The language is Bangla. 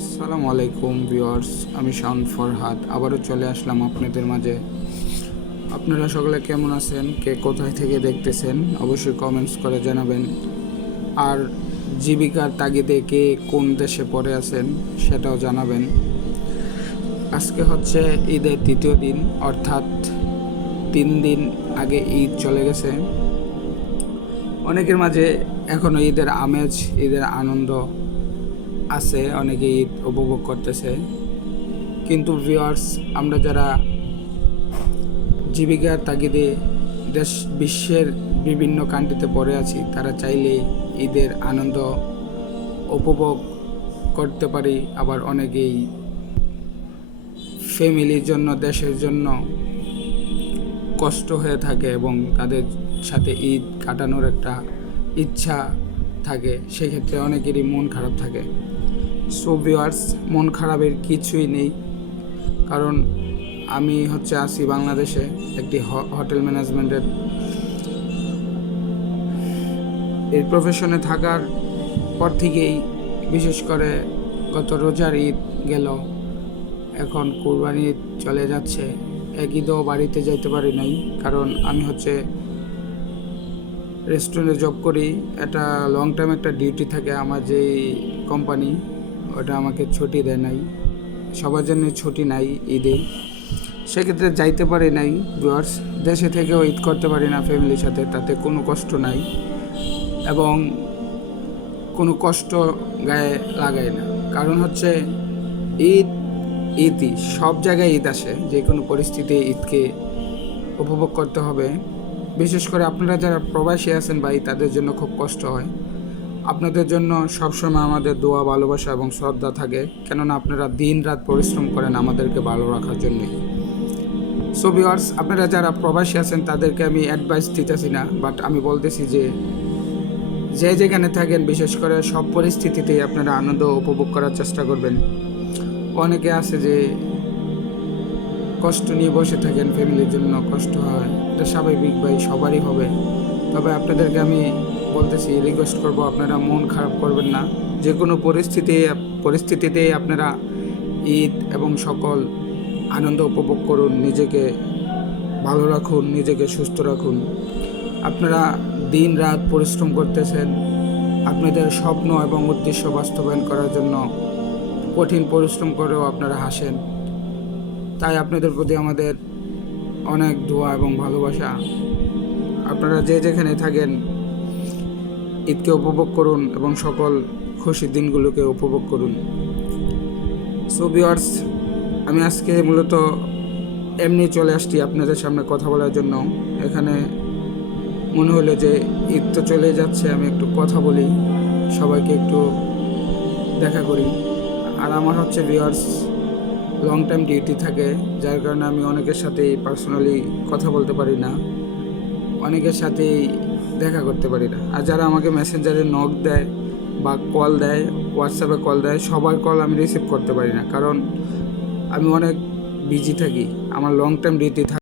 আসসালামু আলাইকুম ভিউয়ার্স, আমি শাওন ফরহাদ আবারও চলে আসলাম আপনাদের মাঝে। আপনারা সকলে কেমন আছেন? কে কোথায় থেকে দেখতেছেন অবশ্যই কমেন্টস করে জানাবেন। আর জীবিকার তাগিদে কে কোন দেশে পড়ে আছেন সেটাও জানাবেন। আজকে হচ্ছে ঈদের দ্বিতীয় দিন, অর্থাৎ 3 দিন আগে ঈদ চলে গেছে। অনেকের মাঝে এখনও ঈদের আমেজ, ঈদের আনন্দ আছে, অনেকে ঈদ উপভোগ করতেছে। কিন্তু ভিউয়ার্স, আমরা যারা জীবিকার তাগিদে বিশ্বের বিভিন্ন কান্ট্রিতে পড়ে আছি, তারা চাইলেই ঈদের আনন্দ উপভোগ করতে পারি। আবার অনেকেই ফ্যামিলির জন্য, দেশের জন্য কষ্ট হয়ে থাকে এবং তাদের সাথে ঈদ কাটানোর একটা ইচ্ছা থাকে, সেক্ষেত্রে অনেকেরই মন খারাপ থাকে। সো ভিউয়ার্স, মন খারাপের কিছুই নেই, কারণ আমি আছি বাংলাদেশে একটি হোটেল ম্যানেজমেন্টের এই প্রফেশনে থাকার পর থেকেই, বিশেষ করে গত রোজার ঈদ গেল, এখন কুরবানি ঈদ চলে যাচ্ছে। এক ঈদও বাড়িতে যাইতে পারি নাই, কারণ আমি রেস্টুরেন্টে জব করি। এটা লং টাইম একটা ডিউটি থাকে আমার, যেই কোম্পানি ওটা আমাকে ছুটি দেয় নাই, সবার জন্য ছুটি নাই ঈদে, সেক্ষেত্রে যাইতে পারি নাই। ভিউয়ার্স, দেশে থেকেও ঈদ করতে পারি না ফ্যামিলির সাথে, তাতে কোনো কষ্ট নাই এবং কোনো কষ্ট গায়ে লাগাই না। কারণ ঈদ ঈদই, সব জায়গায় ঈদ আসে, যে কোনো পরিস্থিতি ঈদকে উপভোগ করতে হবে। বিশেষ করে আপনারা যারা প্রবাসী আছেন ভাই, তাদের জন্য খুব কষ্ট হয়। আপনাদের জন্য সবসময় আমাদের দোয়া, ভালোবাসা এবং শ্রদ্ধা থাকে, কেননা আপনারা দিন রাত পরিশ্রম করেন আমাদেরকে ভালো রাখার জন্য। সো ভিউয়ার্স, আপনারা যারা প্রবাসী আছেন তাদেরকে আমি অ্যাডভাইস দিতেছি না, বাট আমি বলতেছি যে যেখানে থাকেন, বিশেষ করে সব পরিস্থিতিতেই আপনারা আনন্দ উপভোগ করার চেষ্টা করবেন। অনেকে আছে যে কষ্ট নিয়ে বসে থাকেন, ফ্যামিলির জন্য কষ্ট হয়, এটা স্বাভাবিক ভাই, সবারই হবে। তবে আপনাদেরকে আমি বলতেছি, রিকোয়েস্ট করব, আপনারা মন খারাপ করবেন না। যে কোনো পরিস্থিতিতেই আপনারা ঈদ এবং সকল আনন্দ উপভোগ করুন, নিজেকে ভালো রাখুন, নিজেকে সুস্থ রাখুন। আপনারা দিন রাত পরিশ্রম করতেছেন আপনাদের স্বপ্ন এবং উদ্দেশ্য বাস্তবায়ন করার জন্য, কঠিন পরিশ্রম করেও আপনারা হাসেন। তাই আপনাদের প্রতি আমাদের অনেক দোয়া এবং ভালোবাসা। আপনারা যেখানে থাকেন ঈদকে উপভোগ করুন এবং সকল খুশির দিনগুলোকে উপভোগ করুন। সো ভিউয়ার্স, আমি আজকে মূলত এমনি চলে আসছি আপনাদের সামনে কথা বলার জন্য। এখানে মনে হলো যে ঈদ তো চলে যাচ্ছে, আমি একটু কথা বলি, সবাইকে একটু দেখা করি। আর আমার ভিউয়ার্স, লং টাইম ডিউটি থাকে, যার কারণে আমি অনেকের সাথেই পার্সোনালি কথা বলতে পারি না, অনেকের সাথেই দেখা করতে পারি না। আর যারা আমাকে মেসেঞ্জারে নক দেয় বা কল দেয়, হোয়াটসঅ্যাপে কল দেয়, সবার কল আমি রিসিভ করতে পারি না, কারণ আমি অনেক বিজি থাকি, আমার লং টাইম ডিউটি থাকে।